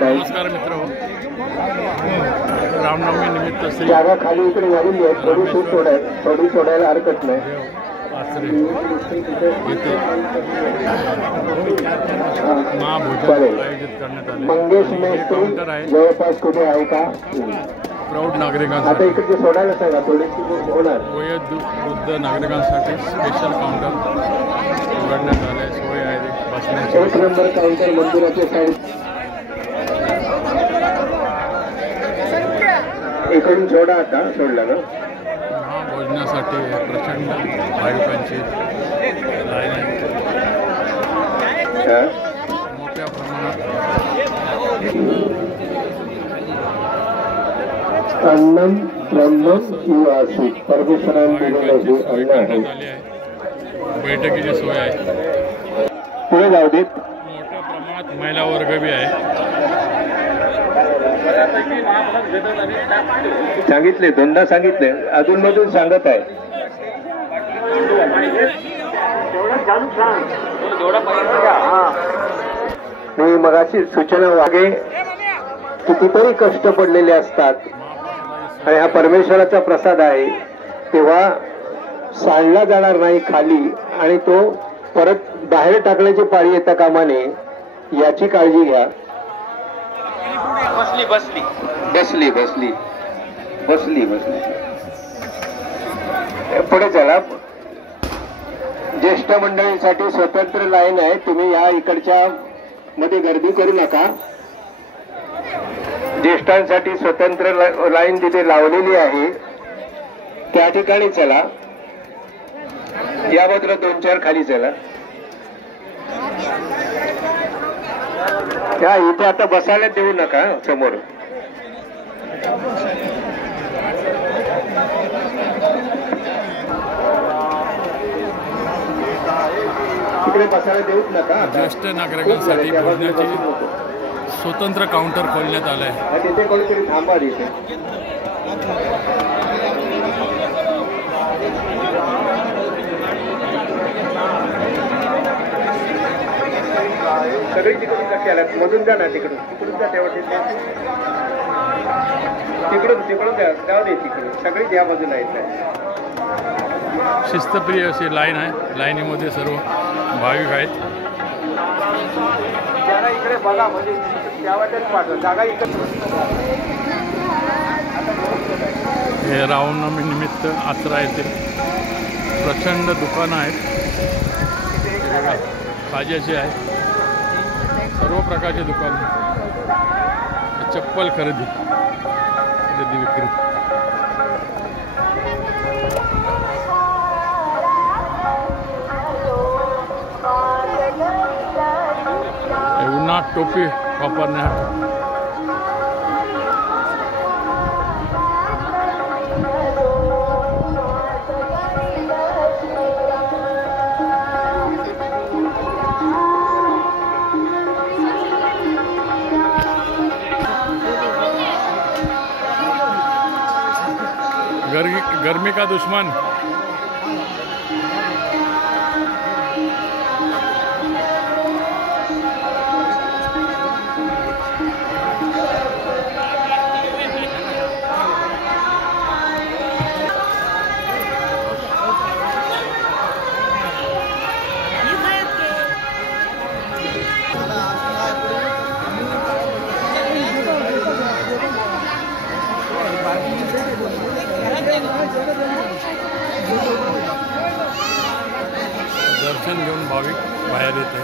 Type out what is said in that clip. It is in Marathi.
येत आहे. नमस्कार मित्र, रामनवमी निमित्त श्री जागा खाली इकडे झालेली आहे, थोडी सोडायला हरकत नाही. येथे महाभोजन आयोजित करण्यात आले. मंगेश मेस्त्री जवळपास कुठे आहे का? प्रौढ आता नागरिकांसाठी इकडे सोडायला सांगा, थोडीशी होणार. वयोवृद्ध नागरिकांसाठी स्पेशल काउंटर उघडण्यात आले. सोय आहे बसण्याची. 1 नंबर काउंटर मंदिराच्या साईड इकडून सोडा. आता सोडला ना. भोजनासाठी प्रचंड भाविकांची लाईन आहे. मोठ्या प्रमाणात अन्नम ब्रह्मम जीवासी परमेश्वराने दिलेलं हे अन्न आहे. बैठकीची सोय आहे. पुढे जाऊ देत. मोठ्या प्रमाणात महिला वर्ग बी आहे. सांगितले, दोनदा सांगितले, अजून मधून सांगत आहे. मी मगाशी सूचना वागे कितीतरी कष्ट पडलेले असतात आणि हा परमेश्वराचा प्रसाद आहे, तेव्हा सांडला जाणार नाही खाली आणि तो परत बाहेर टाकण्याची पाळी येता कामा नये याची काळजी घ्या. बसली बसली बसली बसली बसली बसली पुढे चला. ज्येष्ठ मंडळींसाठी स्वतंत्र लाईन आहे, तुम्ही या इकडच्या मध्ये गर्दी करू नका. ज्येष्ठांसाठी स्वतंत्र लाईन तिथे लावलेली आहे, त्या ठिकाणी चला. या बाजूला 2-4 खाली चला. त्या इथे आता बसायला देऊ नका समोर. तिकडे बसायला देऊच नका. ज्येष्ठ नागरिकांसाठी भोजनाची स्वतंत्र काउंटर खोलण्यात आलं आहे. तिथे कोणीतरी थांबा. तिथे सगळी तिकडून कशी आल्यात, मधून जा ना. तिकडून जा. तेव्हा तिकडून द्या दे. तिकडून सगळी त्या बाजूला येत. शिस्तप्रिय अशी लाईन आहे. लाईनीमध्ये सर्व भाविक आहेत. इकडे बघा, म्हणजे त्या वाटेत पाठवा जागा इकडे. हे रामनवमी निमित्त आचरा येथे प्रचंड दुकानं आहेत. खाज्याचे आहे, सर्व प्रकारचे दुकान, चप्पल खरेदी विक्री. उन्हात टोपी वापरण्यासाठी गर्मी का दुश्मन. दर्शन घेऊन भाविक बाहेर येते.